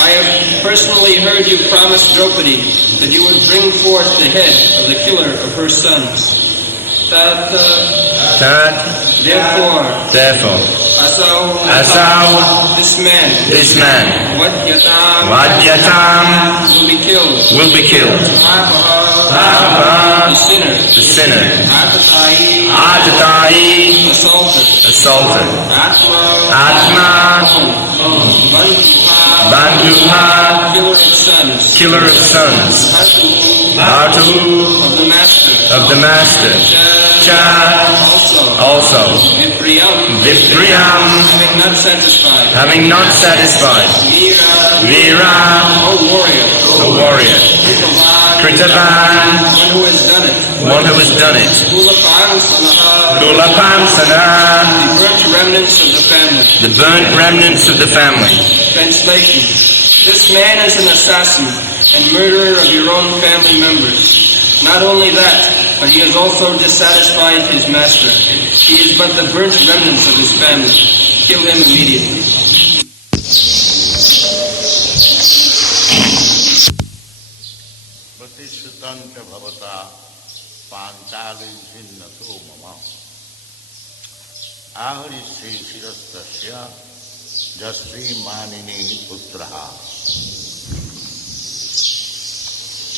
I have personally heard you promise Draupadi that you would bring forth the head of the killer of her sons. Therefore, Asau, this man, Vadyatam, will be killed. The sinner, Atatai, assaulted, Atma, Bandhuha, killer of sons, Bhatu, of the master, Cha, also, Vipriyam, having not satisfied, Vira, a warrior, Kritavan, one who has done it, Dulapansana, the burnt remnants of the family. Translation: this man is an assassin and murderer of your own family members. Not only that, but he has also dissatisfied his master. He is but the burnt remnants of his family. Kill him immediately. Ahari Sri Shirastasya Jasri Manini Putraha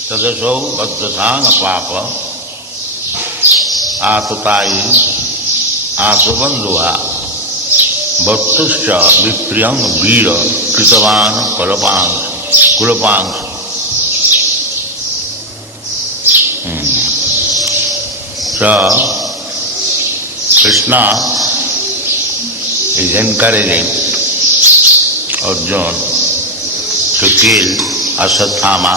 Tadaso Bhadrathang Papa Atatai Asabandhuha Bhattuscha Vipriyam Vira Kritavan Kulapang So Krishna is encouraging Arjuna to kill Asatthama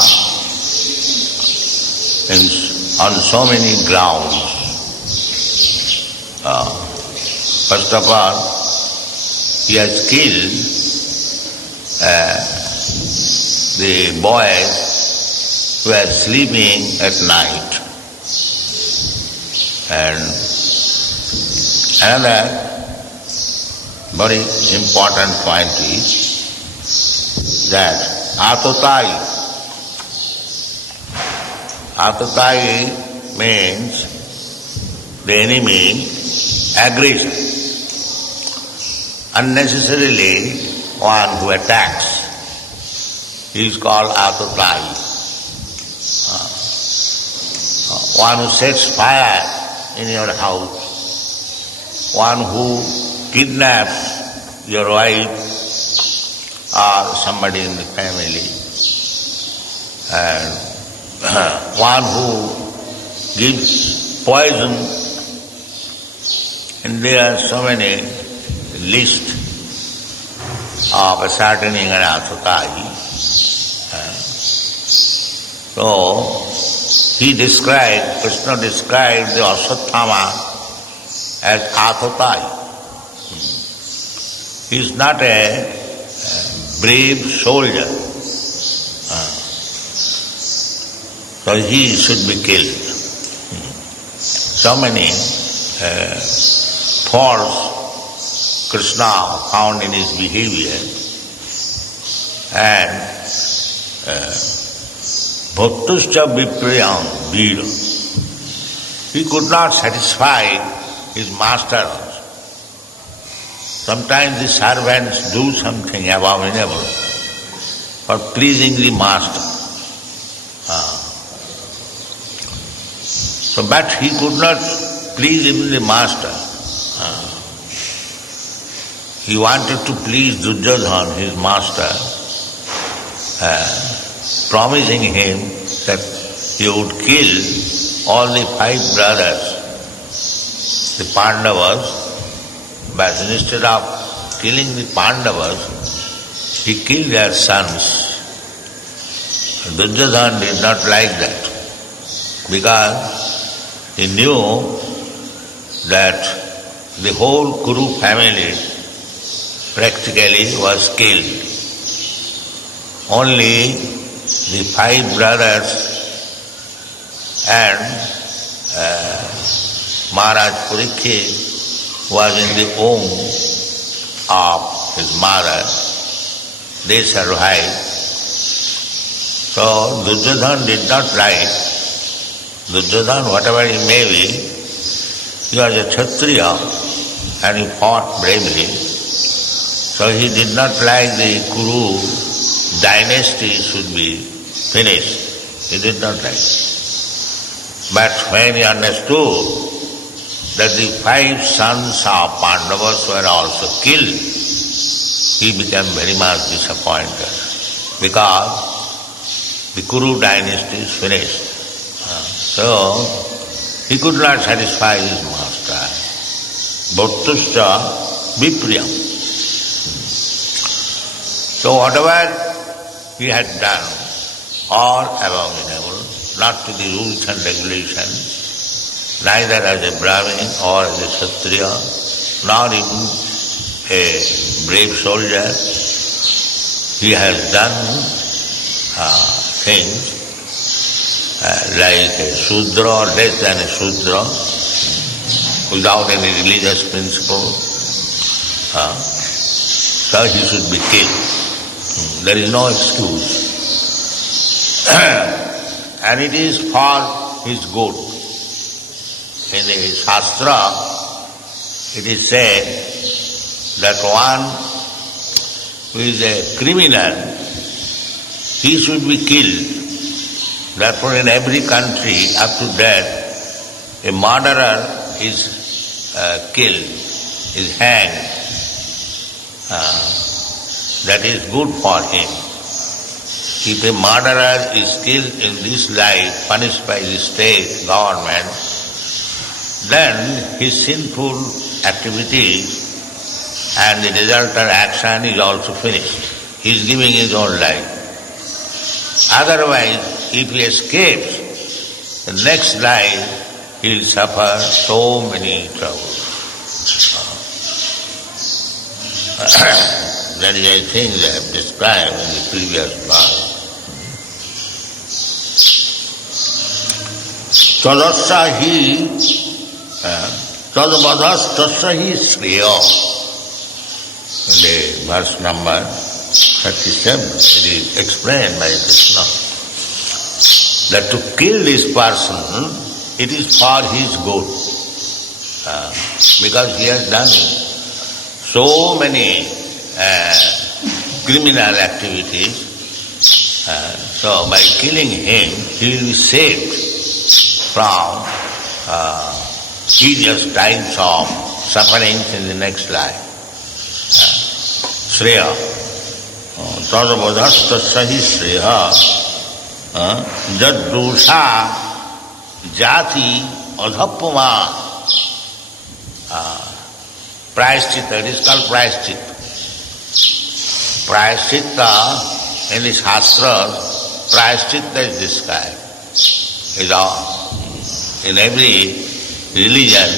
on so many grounds. First of all, he has killed the boys who were sleeping at night. And another very important point is that Atatai means the enemy aggression. Unnecessarily one who attacks, he is called Atatai. One who sets fire in your house, one who kidnaps your wife or somebody in the family, and one who gives poison, and there are so many lists of ascertaining an Atatai. So Krishna described the Asatthama as Atatai. He is not a brave soldier. So he should be killed. So many faults Krishna found in his behavior, and Bhattuscha Vipriyam Vira. He could not satisfy his master. Sometimes the servants do something abominable for pleasing the master. But he could not please even the master. He wanted to please Duryodhana, his master, promising him that he would kill all the 5 brothers, the Pandavas, but instead of killing the Pandavas, he killed their sons. Duryodhana did not like that, because he knew that the whole Kuru family practically was killed. Only the 5 brothers and Maharaj Parikshit was in the womb of his mother. They survived. So Duryodhana did not like, Duryodhana, whatever he may be, he was a Kshatriya and he fought bravely. So he did not like the Kuru dynasty should be finished. He did not like. But when he understood that the 5 sons of Pandavas were also killed, he became very much disappointed because the Kuru dynasty is finished. So he could not satisfy his master. Bhattuscha vipriyam. So whatever he had done, all abominable, not to the rules and regulations, neither as a Brahmin or as a Kshatriya, nor even a brave soldier. He has done things like a Shudra, less than a Shudra, without any religious principle. So he should be killed. There is no excuse. And it is for his good. In the Shastra, it is said that one who is a criminal, he should be killed. Therefore in every country, up to death, a murderer is killed, is hanged. That is good for him. If a murderer is killed in this life, punished by the state, government, then his sinful activities and the resultant action is also finished. He is giving his own life. Otherwise, if he escapes, the next life he will suffer so many troubles. That is, I think, they have described in the previous class. Tadasya hi tadvadastasya hi shreya. In the verse number 37, it is explained by Krishna that to kill this person, it is for his good. Because he has done so many criminal activities, so by killing him, he will be saved from tedious times of sufferings in the next life. Shreya. Tadvadastasya hi shreya jadrusha jati adhappama. Prayaschitta, it is called prayaschitta. Prayaschitta in the Shastras, prayaschitta is described. In every religion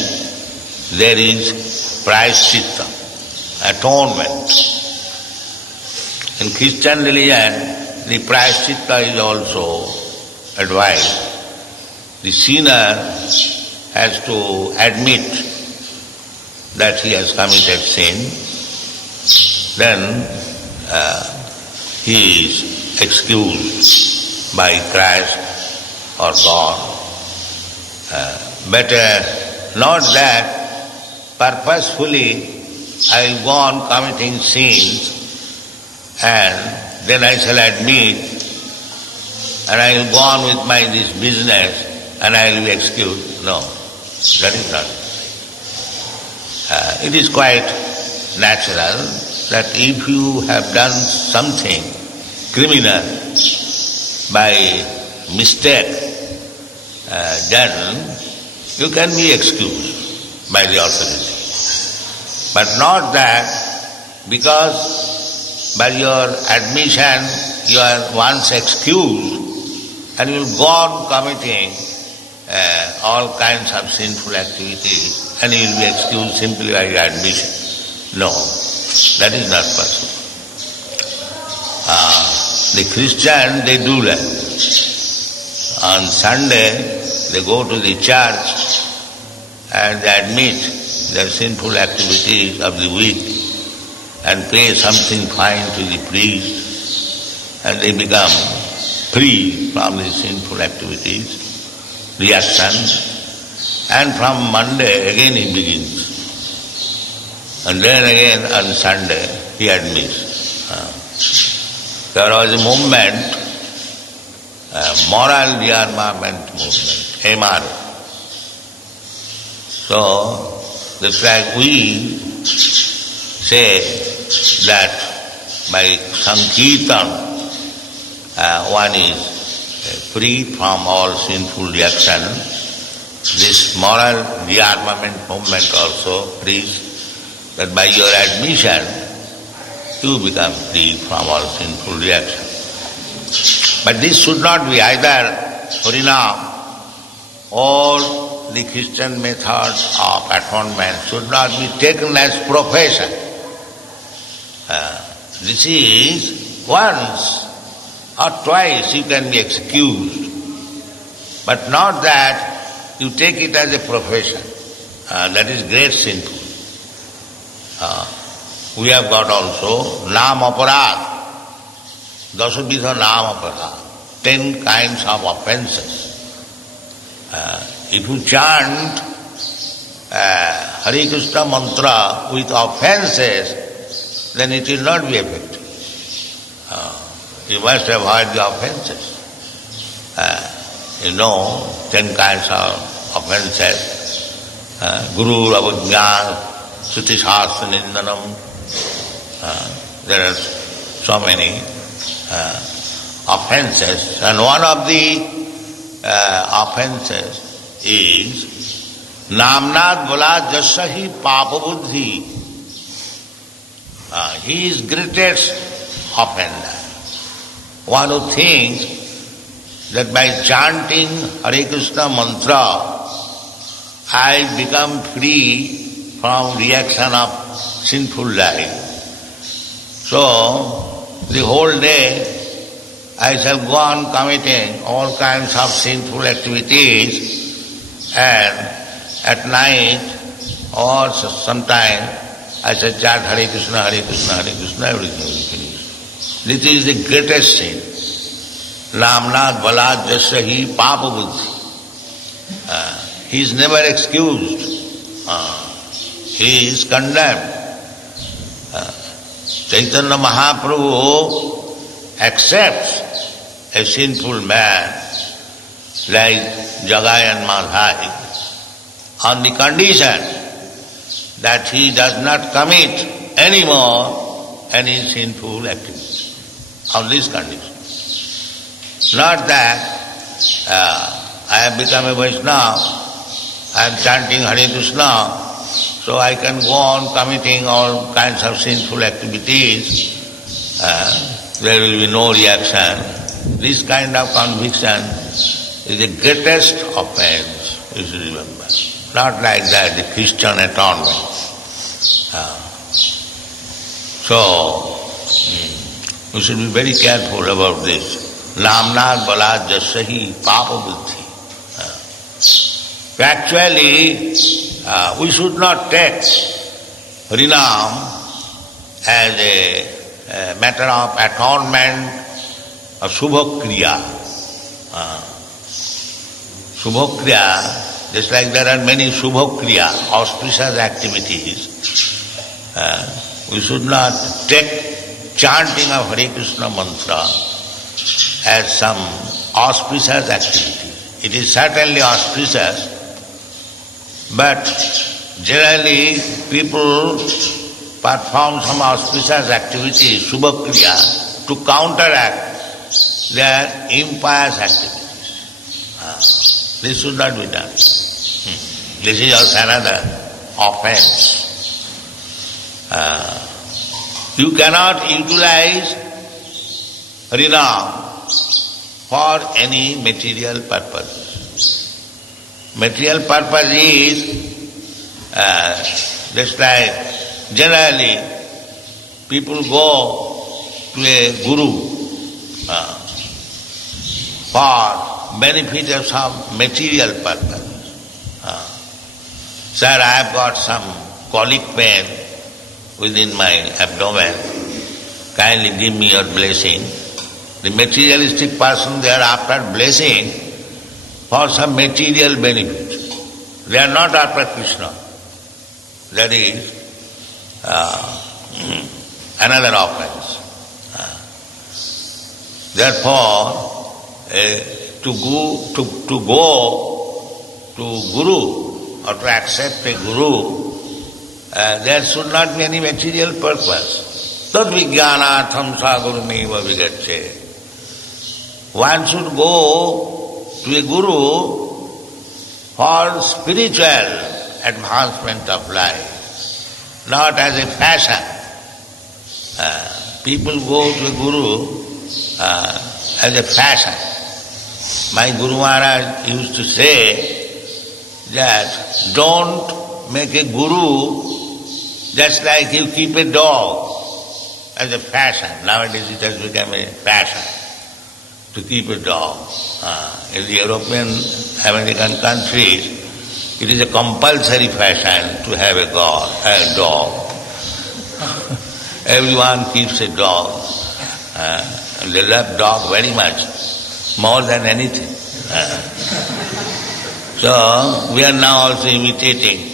there is prayaschitta, atonement. In Christian religion, the prayaschitta is also advised. The sinner has to admit that he has committed sin, then he is excused by Christ or God. But not that purposefully I will go on committing sins and then I shall admit and I will go on with this business and I will be excused. No, that is not. It is quite natural that if you have done something criminal by mistake, then you can be excused by the authority. But not that because by your admission you are once excused and you will go on committing all kinds of sinful activities and you will be excused simply by your admission. No, that is not possible. The Christians, they do that. On Sunday, they go to the church and they admit their sinful activities of the week and pay something fine to the priest and they become free from these sinful activities, reaction, and from Monday again he begins. And then again on Sunday he admits. There was a movement, moral rearmament movement, MR. So, just like we say that by Sankirtan one is free from all sinful reaction, this moral rearmament movement also preaches that by your admission you become free from all sinful reaction. But this should not be either Harinam or the Christian method of atonement should not be taken as profession. This is once or twice you can be excused, but not that you take it as a profession. That is great sinful. We have got also Nam Aparad, Dasavidha Nam Aparad, 10 kinds of offences. If you chant Hare Krishna mantra with offences, then it will not be effective. You must avoid the offences. 10 kinds of offences. Guru Avajñā, Suti Shastra Nindanam. There are so many offences, and one of the offences is Namnad Vala Jasahi Papa Buddhi. He is greatest offender. One who thinks that by chanting Hare Krishna mantra I become free from reaction of sinful life. So, the whole day I shall go on committing all kinds of sinful activities, and at night or sometime I shall chant Hare Krishna, Hare Krishna, Hare Krishna, everything will finish. This is the greatest sin. Namnad Balad Jasahi Papa Buddhi. He is never excused. He is condemned. Chaitanya Mahaprabhu accepts a sinful man like Jagai and Madhai on the condition that he does not commit anymore any sinful activity. On this condition. Not that I have become a Vaishnava, I am chanting Hare Krishna, so I can go on committing all kinds of sinful activities. There will be no reaction. This kind of conviction is the greatest offense, you should remember. Not like that, the Christian atonement. So, we should be very careful about this. Namnad Balad Jasahi Papa Buddhi. Actually, we should not take Harinam as a matter of atonement or Shubhakriya. Shubhakriya, just like there are many Shubhakriya, auspicious activities, we should not take chanting of Hare Krishna mantra as some auspicious activity. It is certainly auspicious, but generally people perform some auspicious activity, Shubhakriya, to counteract their impious activities. This should not be done. This is also another offense. You cannot utilize Harinam for any material purpose. Material purpose is just like generally people go to a guru for benefit of some material purpose. Sir, I have got some colic pain within my abdomen. Kindly give me your blessing. The materialistic person, they are after blessing for some material benefit. They are not after Krishna. That is another offense. Therefore, to go to Guru or to accept a Guru, there should not be any material purpose. Tad vijnanatham sa gurumeva vigacche. One should go to a Guru for spiritual advancement of life, not as a fashion. People go to a Guru as a fashion. My Guru Maharaj used to say that don't make a Guru just like you keep a dog as a fashion. Nowadays it has become a fashion to keep a dog. In the European, American countries, it is a compulsory fashion to have a dog. Everyone keeps a dog. And they love dog very much, more than anything. So we are now also imitating,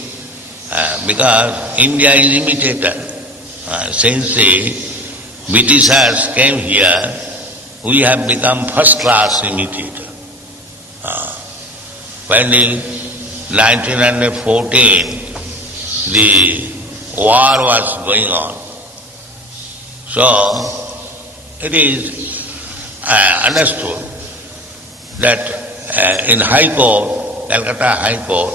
because India is imitator. Since the Britishers came here, we have become first-class imitator. When in 1914 the war was going on, so it is understood that in High Court, Calcutta High Court,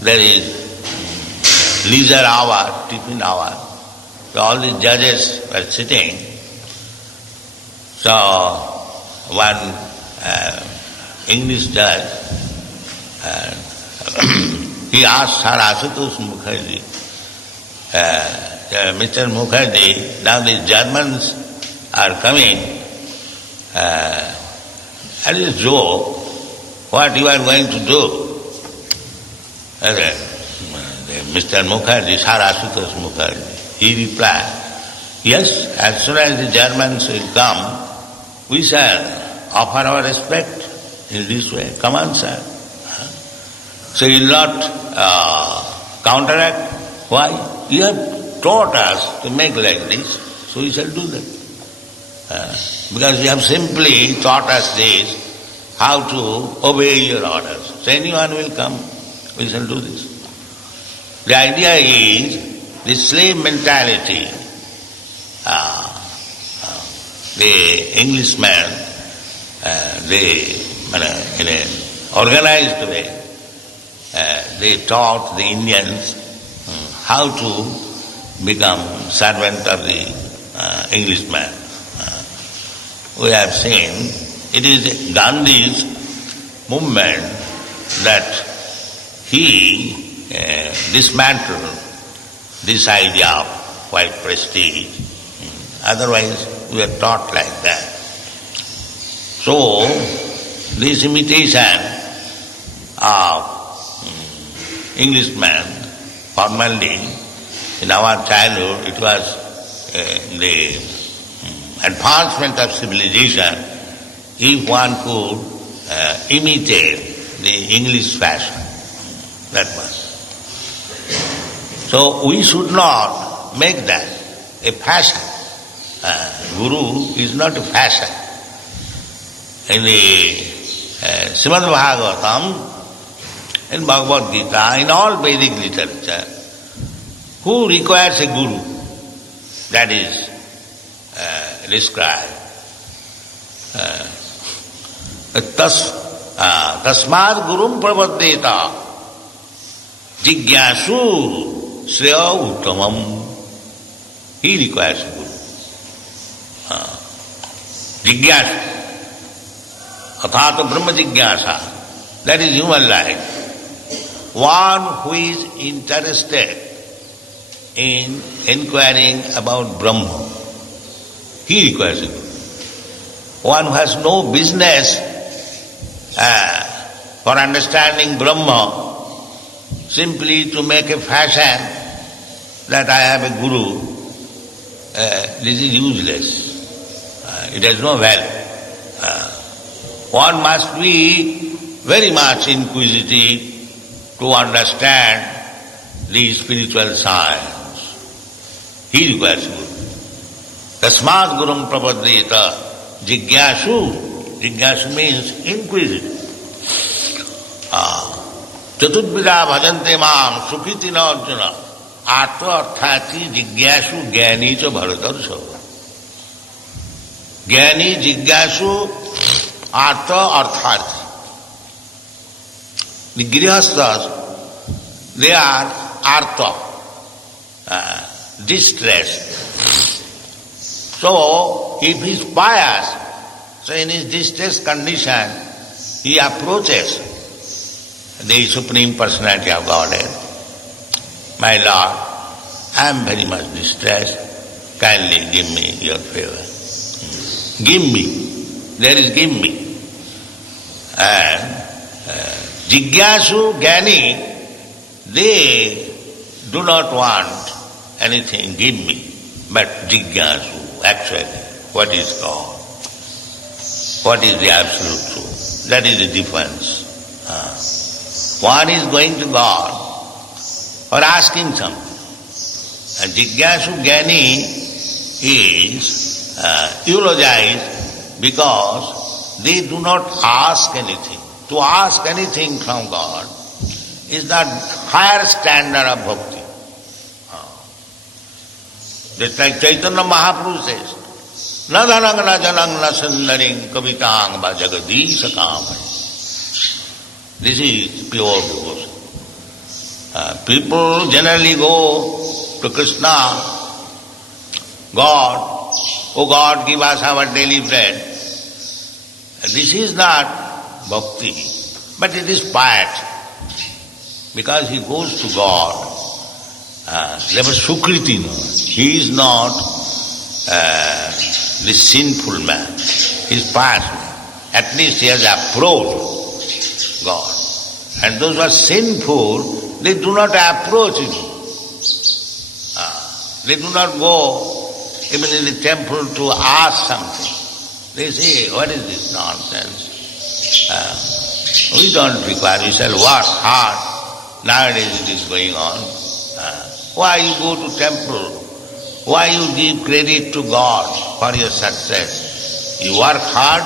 there is leisure hour, tiffin hour. So all the judges were sitting. So one English judge, he asked Sir Ashutosh Mukherjee, Mr. Mukherjee, now the Germans are coming, as a joke, what you are going to do? Mr. Mukherjee, Sir Ashutosh Mukherjee, he replied, yes, as soon as the Germans will come, we shall offer our respect in this way. Come on, sir. So he will not counteract. Why? You have taught us to make like this, so we shall do that. Because you have simply taught us this, how to obey your orders. So anyone will come, we shall do this. The idea is the slave mentality. The Englishmen, they, in an organized way, they taught the Indians how to become servant of the Englishman. We have seen it is Gandhi's movement that he dismantled this idea of white prestige. Otherwise, we are taught like that. So, this imitation of Englishman, formerly, in our childhood, it was the advancement of civilization if one could imitate the English fashion. That was. So we should not make that a fashion. Guru is not a fashion. In the Srimad Bhagavatam, in Bhagavad Gita, in all Vedic literature, who requires a guru? That is described. Tasmad gurum pravaddeta jigyasu shreya uttamam. He requires a guru. Jigyasu. Athata brahma jigyasa. That is human life. One who is interested in inquiring about Brahma, he requires a guru. One who has no business for understanding Brahma, simply to make a fashion that I have a guru, this is useless. it has no value. One must be very much inquisitive to understand the spiritual science. He requires Guru. Tasmat Gurum Prapadyeta Jigyasu. Jigyasu means inquisitive. Chatudvida bhajante mam sukhiti na arjuna atma arthati jigyasu jnani cha bharatarsha. Jnani jigyasu atma arthati. The grihasthas, they are artha, distressed. So, if he is pious, so in his distressed condition, he approaches the Supreme Personality of Godhead. My Lord, I am very much distressed. Kindly give me your favor. Give me. There is give me. And Jigyasu, Jnani, they do not want anything, give me. But Jigyasu, actually, what is God? What is the absolute truth? That is the difference. One is going to God or asking something. And Jigyasu Jnani is eulogized because they do not ask anything. To ask anything from God is the higher standard of bhakti. Just like Chaitanya Mahaprabhu says, na dhanang na janang na sundaring kavitang va jagadisha kamai. This is pure devotion. People generally go to Krishna, God, oh God, give us our daily bread. This is not bhakti, but it is piety. Because he goes to God, there was Sukriti, he is not the sinful man, he is pious man. At least he has approached God. And those who are sinful, they do not approach him. They do not go even in the temple to ask something. They say, what is this nonsense? We don't require, we shall work hard. Nowadays it is going on. Why you go to temple? Why you give credit to God for your success? You work hard.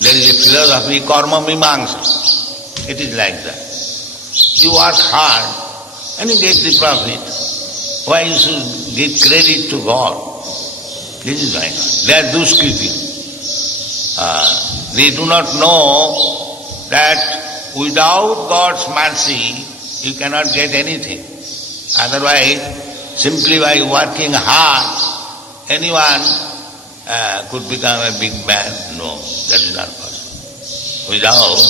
There is a philosophy, karma mimamsa. It is like that. You work hard and you get the profit. Why you should give credit to God? This is going on. They are duskriti. They do not know that without God's mercy, you cannot get anything. Otherwise, simply by working hard, anyone could become a big man. No, that is not possible. Without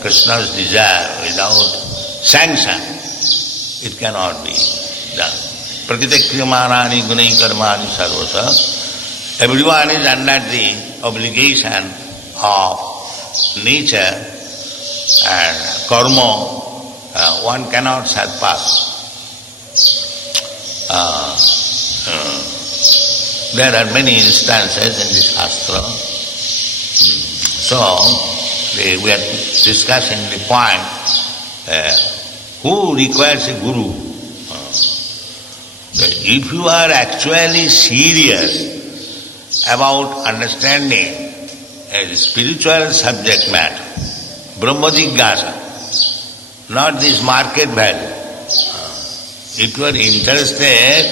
Krishna's desire, without sanction, it cannot be done. Prakritakriyamanani gunai karmani sarvasa. Everyone is under the obligation of nature and karma. One cannot surpass. There are many instances in this Shastra. So, we are discussing the point, who requires a guru? If you are actually serious about understanding a spiritual subject matter, Brahma Jigyasa, not this market value. If you are interested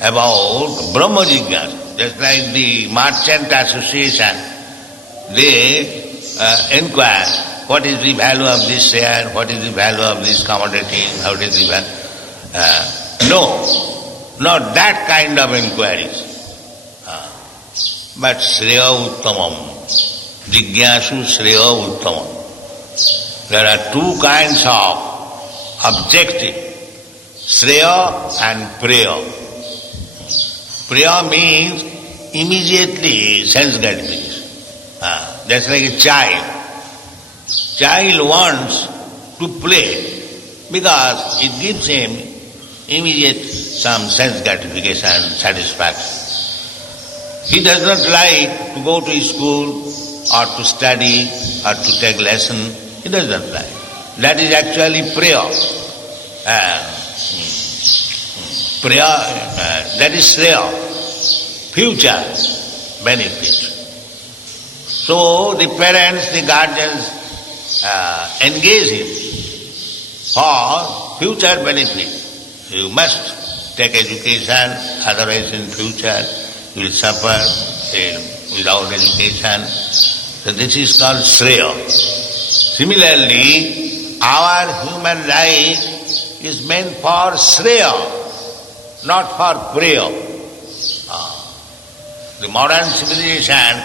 about Brahma Jigyasa, just like the Merchant Association, they inquire what is the value of this share, what is the value of this commodity, how is the value. No, not that kind of inquiries. But Shreya Uttamam, Jigyasu Shreya Uttamam. There are two kinds of objective, Shreya and Preya. Preya means immediately sense gratification. That's like a child. Child wants to play because it gives him immediate some sense gratification, satisfaction. He does not like to go to school or to study or to take lesson. He does not like. That is actually prayer. That is Shreya, future benefit. So the parents, the guardians engage him for future benefit. You must take education, otherwise in future you will suffer without education. So this is called Shreya. Similarly, our human life is meant for Shreya, not for prayer. The modern civilization,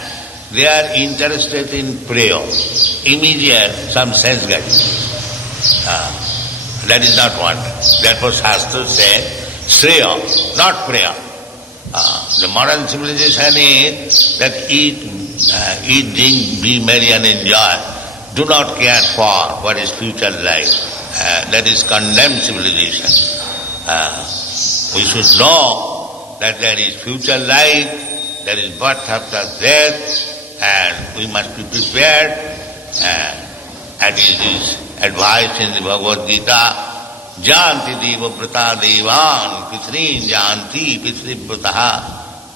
they are interested in prayer, immediate, some sense gratification. That is not what. Therefore Shastra said, Shreya, not prayer. The modern civilization is that eat, drink, be merry and enjoy. Do not care for what is future life. That is condemned civilization. We should know that there is future life, there is birth after death, and we must be prepared. And it is advised in the Bhagavad Gita, Janti deva vrata devan, pitrin janti pitrivrataha,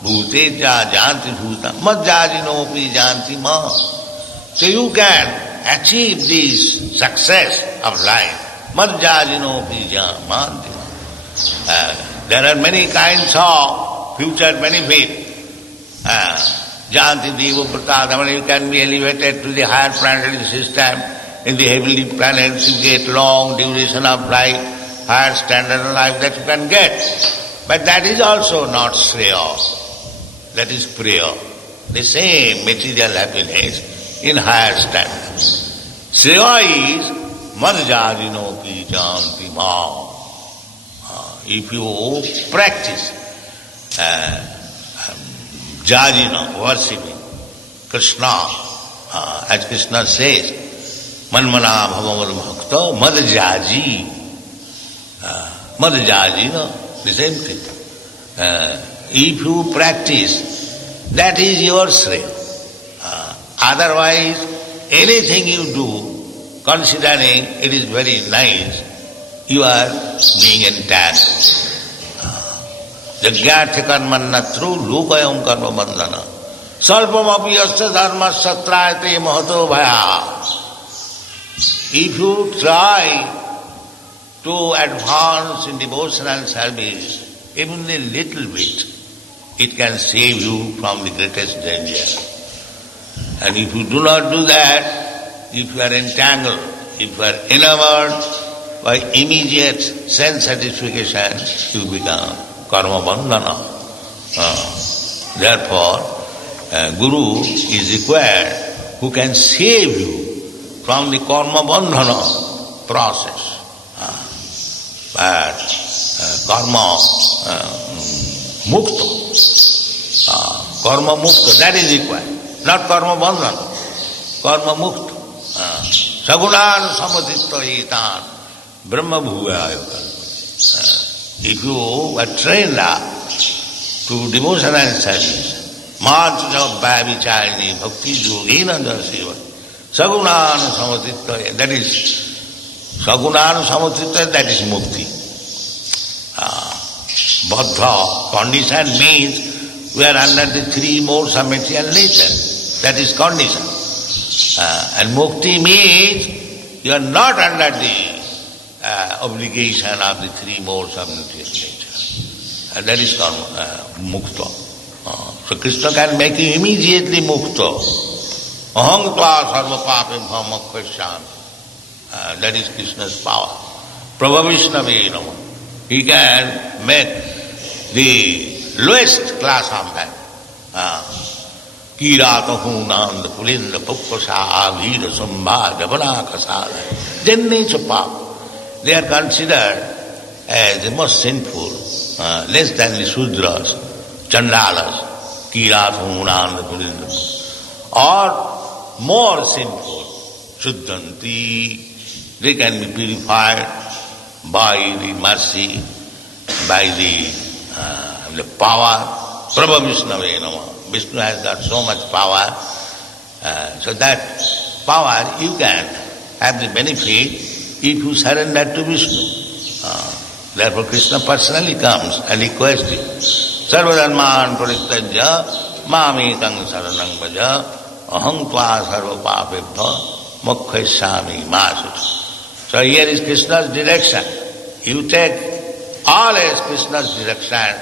bhuteja janti bhuta, majjajinopi janti ma. So you can achieve this success of life. Majjajinopi janti ma. There are many kinds of future benefit. Janti deva vrata, you can be elevated to the higher planetary system. In the heavenly planets you get long duration of life, higher standard of life that you can get. But that is also not Shreya. That is prayer. The same material happiness in higher standard. Shreya is madhjajinopi janti ma. If you practice jajina, worshipping Krishna, as Krishna says, Manmana bhavamad bhakta madhjaji. Madhjaji, the same thing. If you practice, that is your Shreya. Otherwise, anything you do, considering it is very nice, you are being entangled. Jagyartha karmannatru lokayam karma bandhana. Salpam api yasya dharma satrayate mahato bhaya. If you try to advance in devotional service, even a little bit, it can save you from the greatest danger. And if you do not do that, if you are entangled, if you are enamored by immediate sense satisfaction, you become karma bandhana. Therefore, Guru is required who can save you from the karma bandhana process. But karma mukta, that is required, not karma bandhana, karma mukta. Sagunan samadhitta etan brahma bhuvaya. If you are trained up to devotional service, Mātja Bhavicharini Bhakti Yogena Jaseva. Sagunana Samatita, that is Sagunana Samatita, that is Mukti. Baddha condition means we are under the three modes of material nature. That is condition. And Mukti means you are not under the obligation of the three modes of material nature. And that is called Mukta. So Krishna can make you immediately mukta. Aham tva sarva papim bhamakvashyan. That is Krishna's power. Prabhavishnavena. He can make the lowest class of man. Kirata hunanda pulinda puppasa avira sambha javana kasala. Jannecha papa. They are considered as the most sinful, less than the Sudras, Chandalas, Kirat, Hunanda, or more sinful, Shuddhanti. They can be purified by the mercy by the power. Prabha Vishnave Nama. Vishnu has got so much power. So that power you can have the benefit if you surrender to Vishnu. Therefore Krishna personally comes and requests you. Sarvadharman parittajya mamekang saranang bhaja aham tva sarva papebha mokkhaisami masut. So here is Krishna's direction. You take always Krishna's direction,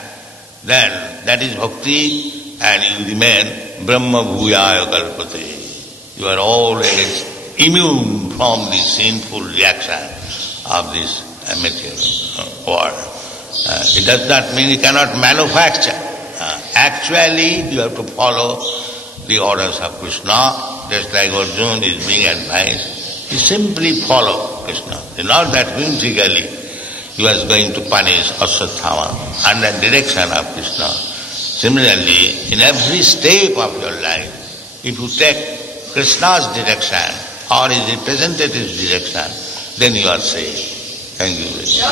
then that is bhakti, and you remain Brahma Bhuyaya Kalpate. You are always immune from the sinful reaction of this material world. It does not mean you cannot manufacture. Actually, you have to follow the orders of Krishna, just like Arjuna is being advised. You simply follow Krishna. Not that whimsically he was going to punish Aswathama under direction of Krishna. Similarly, in every step of your life, if you take Krishna's direction or his representative's direction, then you are safe. Thank you very much.